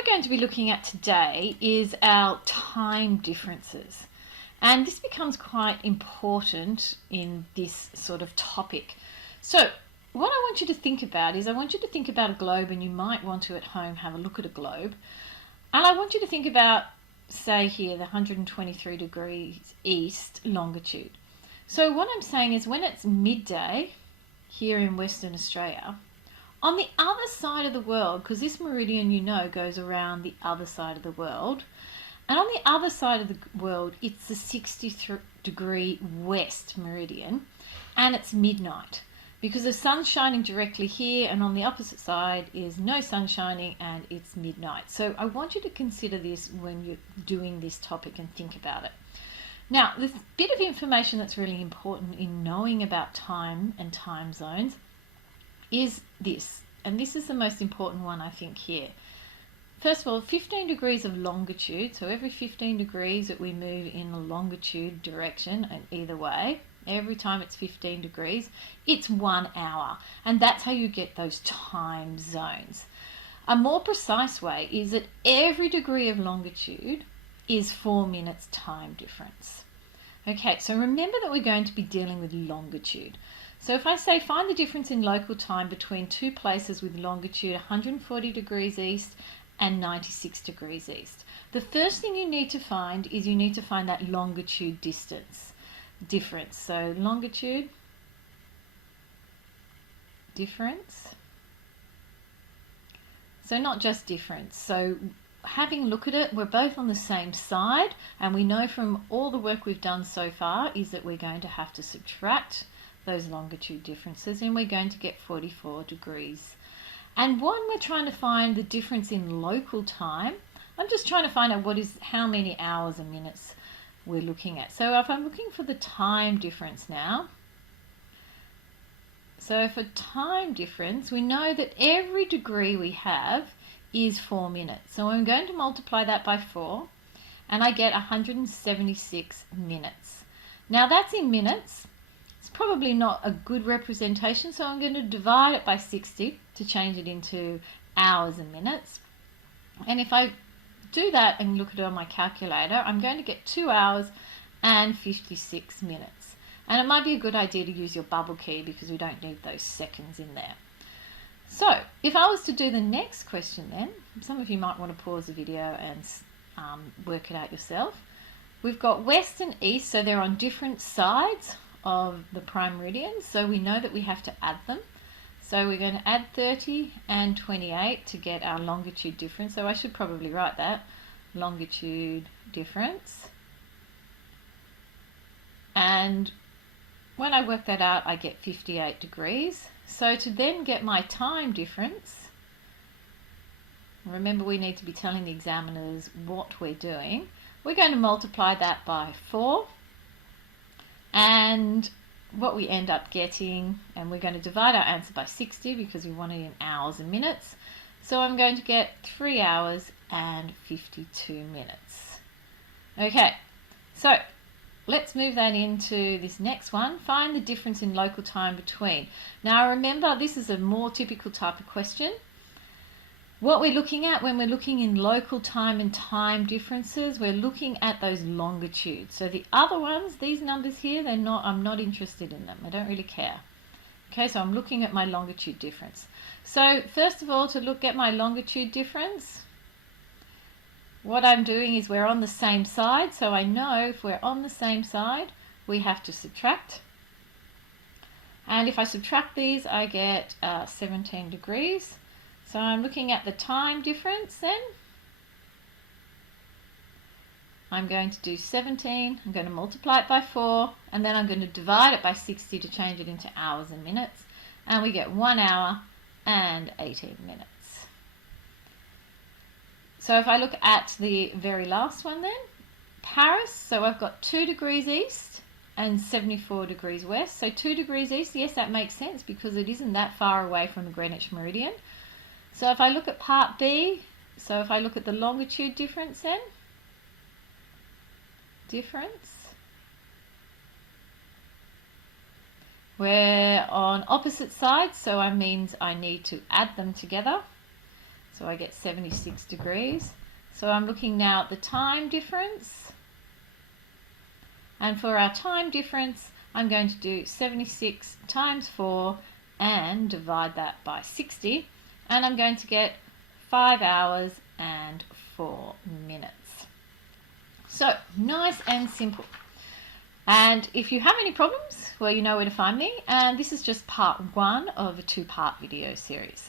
we're going to be looking at today is our time differences. And this becomes quite important in this sort of topic. So what I want you to think about is I want you to think about a globe, and you might want to at home have a look at a globe. And I want you to think about, say here, the 123 degrees east longitude. So what I'm saying is when it's midday here in Western Australia, on the other side of the world, because this meridian, you know, goes around the other side of the world, and on the other side of the world, it's the 60-degree west meridian, and it's midnight, because the sun's shining directly here, and on the opposite side is no sun shining, and it's midnight. So I want you to consider this when you're doing this topic and think about it. Now, the bit of information that's really important in knowing about time and time zones is this, and this is the most important one, I think, here. First of all, 15 degrees of longitude, so every 15 degrees that we move in a longitude direction, and either way, every time it's 15 degrees, it's 1 hour, and that's how you get those time zones. A more precise way is that every degree of longitude is 4 minutes time difference. Okay, so remember that we're going to be dealing with longitude. So if I say find the difference in local time between two places with longitude 140 degrees east and 96 degrees east, the first thing you need to find is you need to find that longitude difference. So longitude difference. So not just difference. So having a look at it, we're both on the same side, and we know from all the work we've done so far is that we're going to have to subtract those longitude differences, and we're going to get 44 degrees. And when we're trying to find the difference in local time, I'm just trying to find out how many hours and minutes we're looking at. So if I'm looking for the time difference now, so for time difference, we know that every degree we have is 4 minutes. So I'm going to multiply that by 4, and I get 176 minutes. Now that's in minutes. It's probably not a good representation, so I'm going to divide it by 60 to change it into hours and minutes. And if I do that and look at it on my calculator, I'm going to get 2 hours and 56 minutes. And it might be a good idea to use your bubble key because we don't need those seconds in there. So if I was to do the next question then, some of you might want to pause the video and work it out yourself. We've got west and east, so they're on different sides of the prime meridian, so we know that we have to add them. So we're going to add 30 and 28 to get our longitude difference. So I should probably write that, longitude difference. And when I work that out, I get 58 degrees. So to then get my time difference, remember we need to be telling the examiners what we're doing, we're going to multiply that by 4. And what we end up getting, and we're going to divide our answer by 60 because we want it in hours and minutes. So I'm going to get 3 hours and 52 minutes. Okay, so let's move that into this next one. Find the difference in local time between. Now remember, this is a more typical type of question. What we're looking at when we're looking in local time and time differences, we're looking at those longitudes. So the other ones, these numbers here, I'm not interested in them. I don't really care. Okay, so I'm looking at my longitude difference. So first of all, to look at my longitude difference, what I'm doing is we're on the same side. So I know if we're on the same side, we have to subtract. And if I subtract these, I get 17 degrees. So I'm looking at the time difference then. I'm going to do 17, I'm going to multiply it by 4, and then I'm going to divide it by 60 to change it into hours and minutes. And we get 1 hour and 18 minutes. So if I look at the very last one then, Paris, so I've got 2 degrees east and 74 degrees west. So 2 degrees east, yes, that makes sense because it isn't that far away from the Greenwich meridian. So if I look at part B, so if I look at the longitude difference then, we're on opposite sides, so that means I need to add them together. So I get 76 degrees. So I'm looking now at the time difference. And for our time difference, I'm going to do 76 times 4 and divide that by 60. And I'm going to get 5 hours and 4 minutes. So nice and simple. And if you have any problems, well, you know where to find me. And this is just part 1 of a 2-part video series.